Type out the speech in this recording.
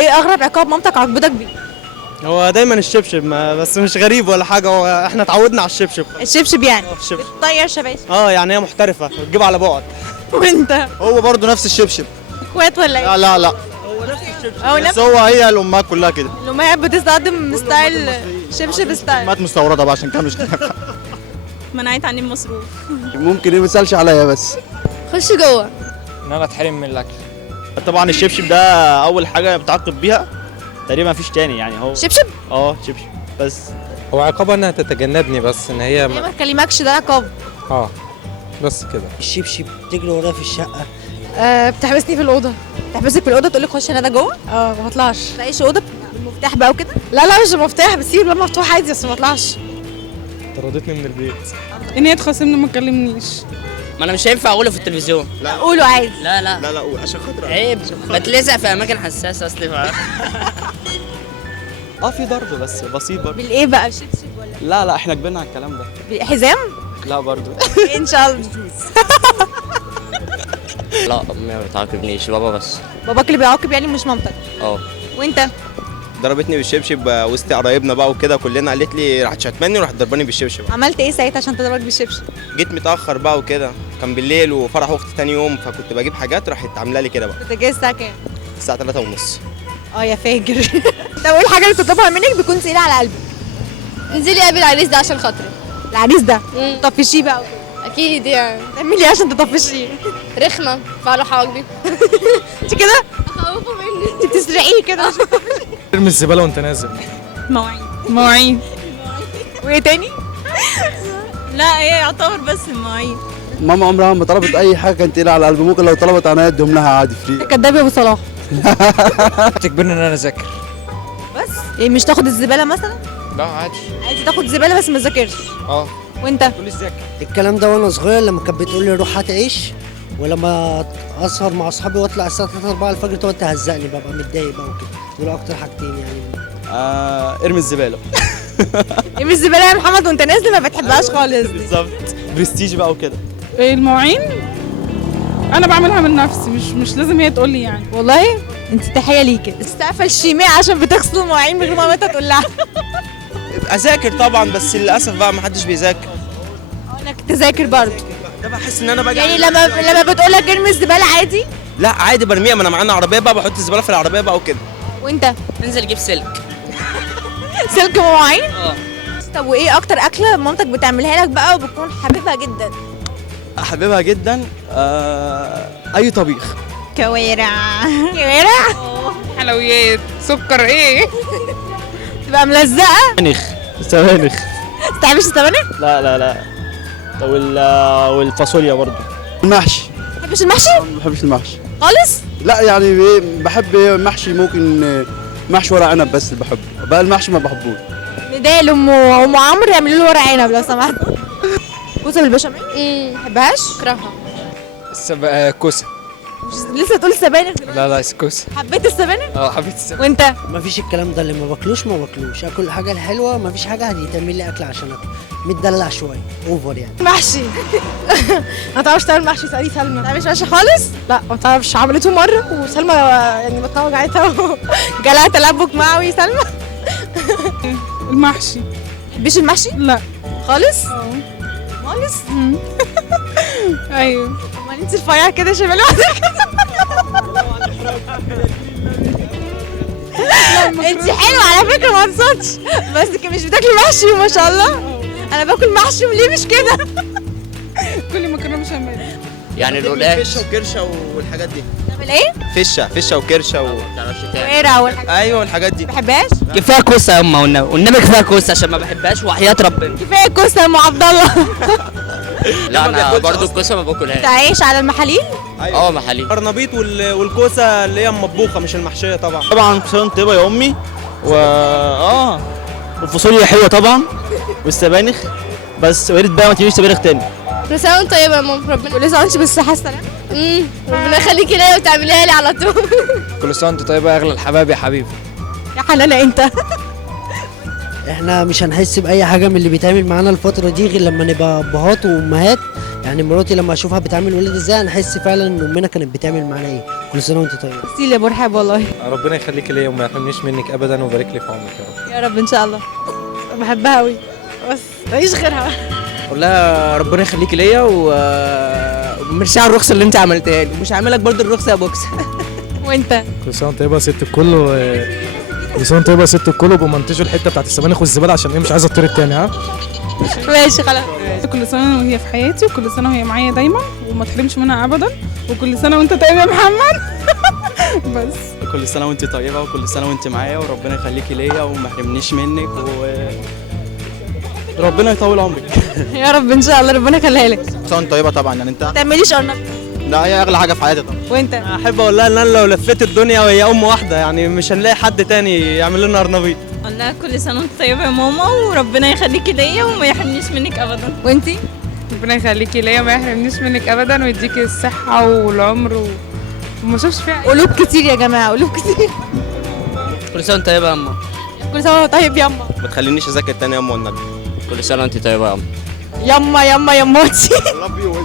ايه اغرب عقاب مامتك عاقبتك بيه؟ هو دايما الشبشب، بس مش غريب ولا حاجه، هو احنا اتعودنا على الشبشب. الشبشب يعني الشبشب بتطير شباشب. يعني هي محترفه بتجيب على بعد. وانت هو برضه نفس الشبشب. اخوات ولا ايه؟ لا هو نفس الشبشب او بس نفس هي الامهات كلها كده. الامهات بتستخدم ستايل شبشب ستايل. امهات مستورده بقى عشان كده مش نافع. منعت عني المصروف. ممكن ما يسالش عليا بس. خش جوه. ان انا اتحرم من الاكل. طبعا الشبشب ده اول حاجه بتعاقب بيها، تقريبا مفيش تاني يعني. هو شبشب؟ شبشب بس. هو عقابها انها تتجنبني، بس ان هي ما تكلمكش ده عقاب. بس كده. الشبشب تجري ورايا في الشقه. بتحبسني في الاوضه. تحبسك في الاوضه تقول لك خش انا ده جوه؟ ما بطلعش. تلاقيش اوضه بالمفتاح بقى وكده؟ لا مش المفتاح، بسيب الباب مفتوح عادي بس ما بطلعش. طردتني من البيت. ان هي تخاصمني ما تكلمنيش. ما انا مش هينفع اقوله في التلفزيون. لا قولوا عادي. لا عشان خاطر عيب، بتلزق في اماكن حساسه اصلي. في ضرب بس بسيط برضه. بالايه بقى؟ الشبشب ولا لا احنا كبرنا على الكلام ده. بالحزام؟ لا برضه. ان شاء الله. لا ما بتعاقبنيش، بابا بس. باباك اللي بيعاقب يعني مش مامتك؟ وانت؟ ضربتني بالشبشب وسط قرايبنا بقى وكده كلنا، قالت لي راحت شتمني وراحت ضرباني بالشبشب. عملت ايه ساعتها عشان تضربك بالشبشب؟ جيت متاخر بقى وكده، كان بالليل وفرح اختي تاني يوم، فكنت بجيب حاجات راحت عامله لي كده بقى. كنت جاي الساعه كام؟ الساعه 3:30. يا فاجر. طب ايه الحاجه اللي بتطلبها منك بتكون تقيله على قلبك؟ انزلي قابل العريس ده عشان خاطري. العريس ده طفشيه بقى وكده. اكيد يعني. تعملي ايه عشان تطفشيه؟ رخمه فعلوا حواجبي. انت كده؟ خوفوا مني. انت بتسرقيه كده. ارمي الزباله وانت نازل. مواعين. وايه تاني؟ لا هي يعتبر بس المواعين. ماما عمرها ما طلبت اي حاجه كانت تقيله على قلبي، ممكن لو طلبت انا ادهم لها عادي فري. كداب يا ابو صلاح. تجبرني ان انا اذاكر. بس ايه مش تاخد الزباله مثلا؟ لا عادي. عايز تاخد زباله بس ما تذاكرش. وانت؟ تقولي ذاكر. الكلام ده وانا صغير لما كانت بتقول لي روح هات عيش، ولما اسهر مع اصحابي واطلع الساعه 3 4 الفجر تقعد تهزقني ببقى متضايق بقى وكده. دول اكتر حاجتين يعني. ارمي الزباله. ارمي الزباله يا محمد وانت نازل، ما بتحبهاش خالص. بالظبط. برستيج بقى وكده. المواعين انا بعملها من نفسي، مش لازم هي تقول لي يعني. والله انت تحيه ليكي. استقفل الشيماء عشان بتغسل المواعين من غير ما مامتها تقول لها. اذاكر طبعا، بس للاسف بقى ما حدش بيذاكر. انك تذاكر برضه. ده بحس ان انا باجي يعني لما بتقول لك ارمي الزباله عادي؟ لا عادي برميها، ما انا معانا عربيه بقى بحط الزباله في العربيه بقى وكده. وانت؟ انزل جيب سلك. سلك مواعين؟ طب وايه اكتر اكله مامتك بتعملها لك بقى وبتكون حاببها جدا؟ احببها جدا. اي طبيخ. كوارع. حلويات، سكر ايه؟ تبقى ملزقه؟ سبانخ. بتعملش سبانخ؟ لا والفاصوليا برضه. المحشي. ما بتحبش المحشي؟ ما بحبش المحشي خالص؟ لا يعني بحب محشي، ممكن محشي ورق عنب بس اللي بحبه، بقى المحشي ما بحبوش. نداء لام عمرو يعملوا له ورق عنب لو سمحت. كوسه بالبشاميل؟ ما بحبهاش؟ اكرهها. كوسه. لسه تقول السبانخ دلوقتي؟ لا كوسه. حبيت السبانخ؟ حبيت السبانخ. وانت؟ مفيش الكلام ده، اللي ما باكلوش ما باكلوش، اكل الحاجه الحلوه، مفيش حاجه هتعمل لي اكل عشان اكل. متدلع شويه اوفر يعني. محشي. ما تعرفش تعمل محشي؟ اسالي سلمى. ما تعرفش محشي خالص؟ لا ما تعرفش، عملته مره وسلمى يعني بطنها وجعتها جالها تلبك معوي سلمى. المحشي. ما تحبيش المحشي؟ لا خالص؟ خالص؟ ايوه. امال انت رفيعه كده شبه لوحدك. انت حلوه على فكره ما تصدش، بس مش بتاكلي محشي ما شاء الله. انا باكل محشي وليه مش كده؟ كل مكرونه بشاميل. يعني الولاش. فشه وكرشه والحاجات دي. تعمل ايه؟ فشه وكرشه كوارع والحاجات ايوه والحاجات دي. ما بحبهاش؟ كفايه كوسه يا امه، والنبي كفايه كوسه عشان ما بحبهاش وحياه ربنا. كفايه كوسه يا ام عبد الله. لا انا برضو الكوسه ما باكلهاش. تعيش على المحاليل؟ محلي. قرنبيط والكوسه اللي هي المطبوخه مش المحشيه طبعا. طبعا فصول طيبه يا امي والفاصوليا حلوه طبعا والسبانخ، بس وارد بقى ما تجيبش سبانخ تاني. كل سنه وانت طيبه يا ماما، ربنا. كل سنه وانت بالصحه السلامه. ربنا يخليكي ليا وتعمليها لي على طول. كل سنه وانت طيبه يا اغلى الحبايب يا حبيبي. يا حنانه انت. احنا مش هنحس باي حاجه من اللي بيتعمل معانا الفتره دي غير لما نبقى ابهات وامهات، يعني مراتي لما اشوفها بتعمل ولادي ازاي انا احس فعلا ان امنا كانت بتعمل معانا ايه. كل سنه وانت طيب. سيليا ابو رحاب والله. ربنا يخليك ليا وما يحرمنيش منك ابدا ويبارك لي في عمرك يا رب. يا رب ان شاء الله. بحبها قوي بس ماليش غيرها. والله ربنا يخليكي ليا وميرسي على الرخصه اللي انت عملتها لي، ومش هعمل لك برضه الرخصه يا بوكس. وانت؟ كل سنه وانت طيبه يا ست الكل كل سنه وانت طيبه يا ست الكل وبمنتجوا الحته بتاعت السبانخ والزباله عشان ايه مش عايزه تطير التاني ها. ماشي خلاص. كل سنه وهي في حياتي وكل سنه وهي معايا دايما وما تحرمش منها ابدا، وكل سنه وانت طيب يا محمد. بس كل سنه وانت طيبه وكل سنه وانت معايا وربنا يخليكي ليا وما يحرمنيش منك ربنا يطول عمرك. يا رب ان شاء الله ربنا يخليها لك. سنه وانت طيبه طبعا. يعني انت ما تعمليش ارنب. ده هي اغلى حاجه في حياتي طبعا. وانت؟ احب اقول لها ان انا لو لفيت الدنيا وهي ام واحده يعني مش هنلاقي حد تاني يعمل لنا ارنبيط. والله كل سنه وانت طيبه يا ماما، وربنا يخليكي ليا وما يحرمنيش منك ابدا. وانتي؟ ربنا يخليكي ليا وما يحرمنيش منك ابدا ويديكي الصحه والعمر وما اشوفش فيها قلوب كتير يا جماعه، قلوب كتير. كل سنه وانت طيبه يا اما. كل سنه وانت طيب ياما. ما تخلينيش اذاكر تاني يا ام والنبي. كل سنه وانت طيبه يا اما. ياما ياما يماتي. لاف يو.